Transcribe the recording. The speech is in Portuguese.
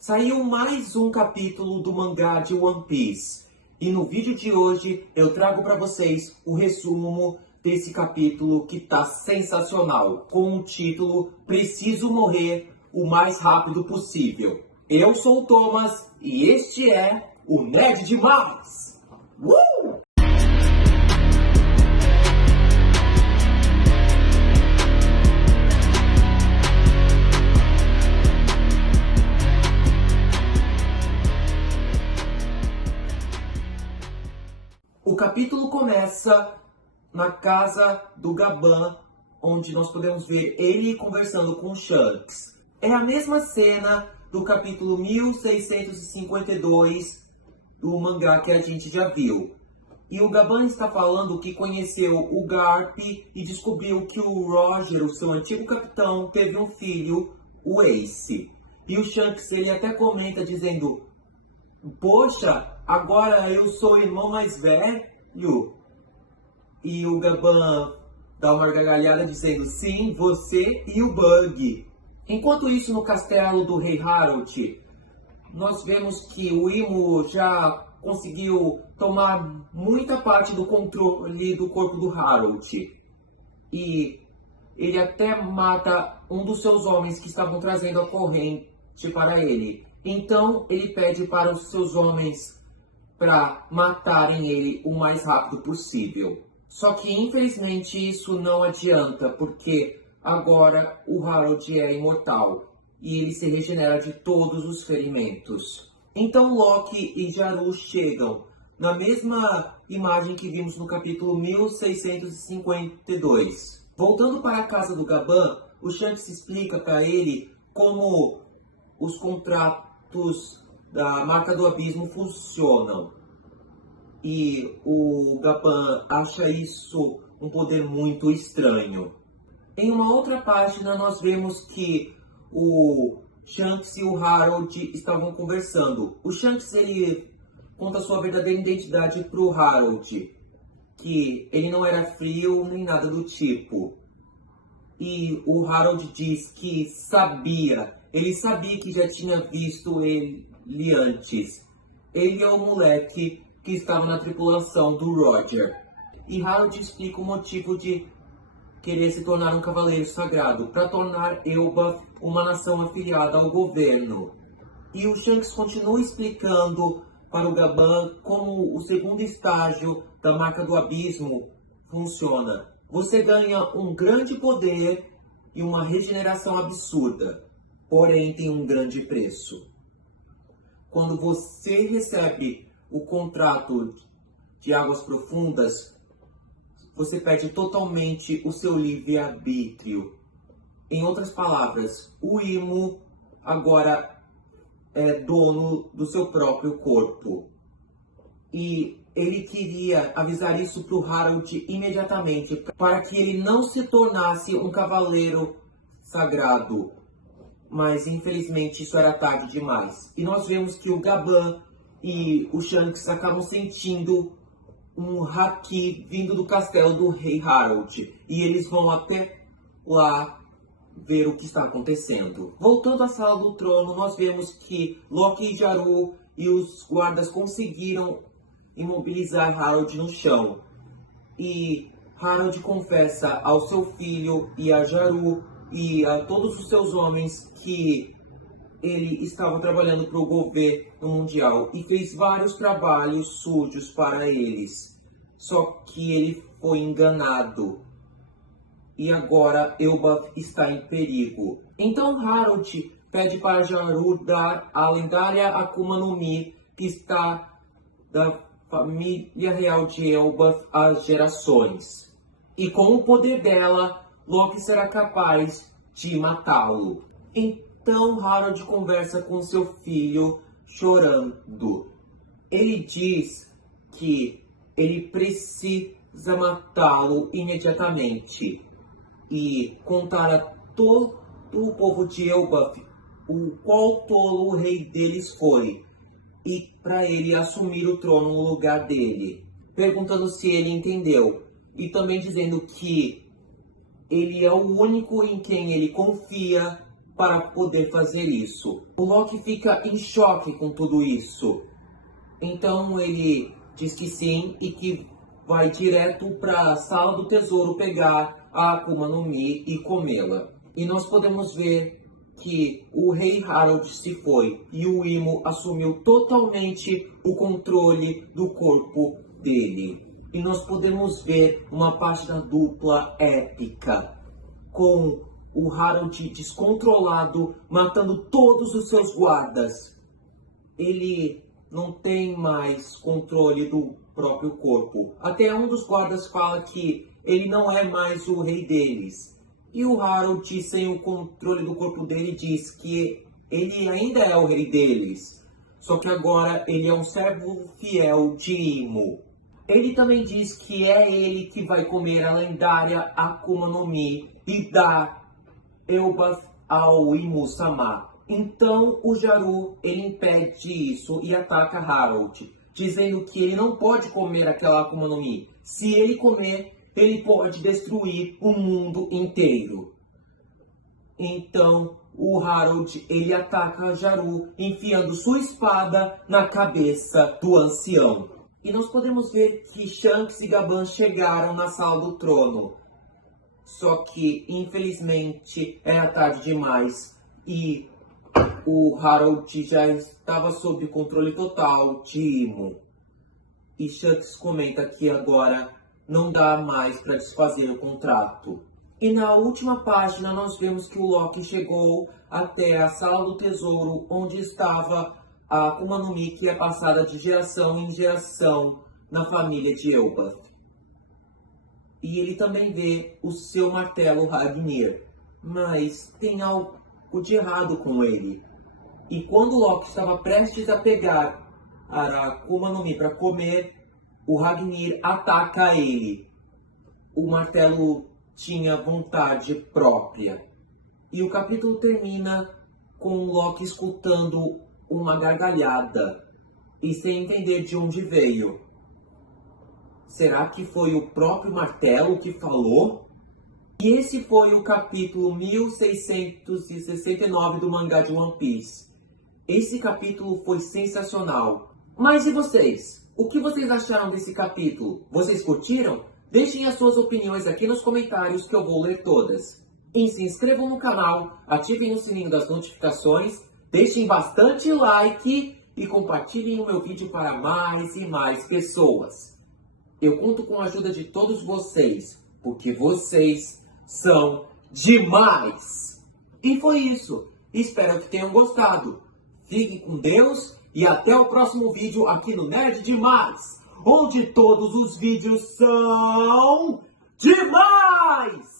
Saiu mais um capítulo do mangá de One Piece. E no vídeo de hoje eu trago para vocês o resumo desse capítulo que tá sensacional, com o título Preciso Morrer o Mais Rápido Possível. Eu sou o Thomas e este é o Nerd Demais! O capítulo começa na casa do Gaban, onde nós podemos ver ele conversando com Shanks. É a mesma cena do capítulo 1652 do mangá que a gente já viu. E o Gaban está falando que conheceu o Garp e descobriu que o Roger, o seu antigo capitão, teve um filho, o Ace. E o Shanks, ele até comenta dizendo: "Poxa, agora eu sou o irmão mais velho." E o Gaban dá uma gargalhada dizendo: "Sim, você e o Bug." Enquanto isso, no castelo do Rei Harold, nós vemos que o Imo já conseguiu tomar muita parte do controle do corpo do Harold. E ele até mata um dos seus homens que estavam trazendo a corrente para ele. Então ele pede para os seus homens para matarem ele o mais rápido possível. Só que infelizmente isso não adianta, porque agora o Harold é imortal e ele se regenera de todos os ferimentos. Então Loki e Jaru chegam na mesma imagem que vimos no capítulo 1652. Voltando para a casa do Gaban, o Shanks explica para ele como os contratos da Marca do Abismo funcionam. E o Gaban acha isso um poder muito estranho. Em uma outra página nós vemos que o Shanks e o Harold estavam conversando. O Shanks, ele conta sua verdadeira identidade para o Harold, que ele não era frio nem nada do tipo. E o Harold diz que ele sabia que já tinha visto ele antes. Ele é o moleque que estava na tripulação do Roger. E Harold explica o motivo de querer se tornar um cavaleiro sagrado, para tornar Elbaf uma nação afiliada ao governo. E o Shanks continua explicando para o Gaban como o segundo estágio da Marca do Abismo funciona. Você ganha um grande poder e uma regeneração absurda, porém tem um grande preço. Quando você recebe o contrato de Águas Profundas, você perde totalmente o seu livre-arbítrio. Em outras palavras, o Imo agora é dono do seu próprio corpo. E ele queria avisar isso para o Harold imediatamente, para que ele não se tornasse um cavaleiro sagrado. Mas infelizmente isso era tarde demais. E nós vemos que o Gaban e o Shanks acabam sentindo um haki vindo do castelo do Rei Harold. E eles vão até lá ver o que está acontecendo. Voltando à sala do trono, nós vemos que Loki e Jaru e os guardas conseguiram imobilizar Harold no chão. E Harold confessa ao seu filho e a Jaru e a todos os seus homens que ele estava trabalhando para o governo mundial e fez vários trabalhos sujos para eles. Só que ele foi enganado. E agora Elbaf está em perigo. Então Harold pede para Jaru dar a lendária Akuma no Mi, que está da família real de Elbaf há gerações. E com o poder dela, Loki será capaz de matá-lo. Então Harold conversa com seu filho chorando. Ele diz que ele precisa matá-lo imediatamente e contar a todo o povo de Elbaf o qual tolo o rei deles foi, e para ele assumir o trono no lugar dele, perguntando se ele entendeu, e também dizendo que ele é o único em quem ele confia para poder fazer isso. O Loki fica em choque com tudo isso. Então ele diz que sim e que vai direto para a sala do tesouro pegar a Akuma no Mi e comê-la. E nós podemos ver que o Rei Harold se foi e o Imo assumiu totalmente o controle do corpo dele. E nós podemos ver uma página dupla épica com o Harold descontrolado matando todos os seus guardas. Ele não tem mais controle do próprio corpo. Até um dos guardas fala que ele não é mais o rei deles. E o Harold, sem o controle do corpo dele, diz que ele ainda é o rei deles. Só que agora ele é um servo fiel de Imo. Ele também diz que é ele que vai comer a lendária Akuma no Mi e dar Elbaf ao Imo-sama. Então o Jaru ele impede isso e ataca Harold, dizendo que ele não pode comer aquela Akuma no Mi. Se ele comer, ele pode destruir o mundo inteiro. Então o Harold ele ataca Jaru, enfiando sua espada na cabeça do ancião. E nós podemos ver que Shanks e Gaban chegaram na sala do trono. Só que, infelizmente, era tarde demais e o Harold já estava sob controle total de Imo. E Shanks comenta que agora não dá mais para desfazer o contrato. E na última página nós vemos que o Loki chegou até a sala do tesouro, onde estava a Akuma no Mi, que é passada de geração em geração na família de Elbaf. E ele também vê o seu martelo Ragnir, mas tem algo de errado com ele. E quando Loki estava prestes a pegar a Akuma no Mi para comer, o Ragnir ataca ele. O martelo tinha vontade própria. E o capítulo termina com Loki escutando uma gargalhada e sem entender de onde veio. Será que foi o próprio martelo que falou? E esse foi o capítulo 1669 do mangá de One Piece. Esse capítulo foi sensacional. Mas e vocês? O que vocês acharam desse capítulo? Vocês curtiram? Deixem as suas opiniões aqui nos comentários que eu vou ler todas. E se inscrevam no canal, ativem o sininho das notificações, deixem bastante like e compartilhem o meu vídeo para mais e mais pessoas. Eu conto com a ajuda de todos vocês, porque vocês são demais! E foi isso. Espero que tenham gostado. Fiquem com Deus e até o próximo vídeo aqui no Nerd Demais, onde todos os vídeos são demais!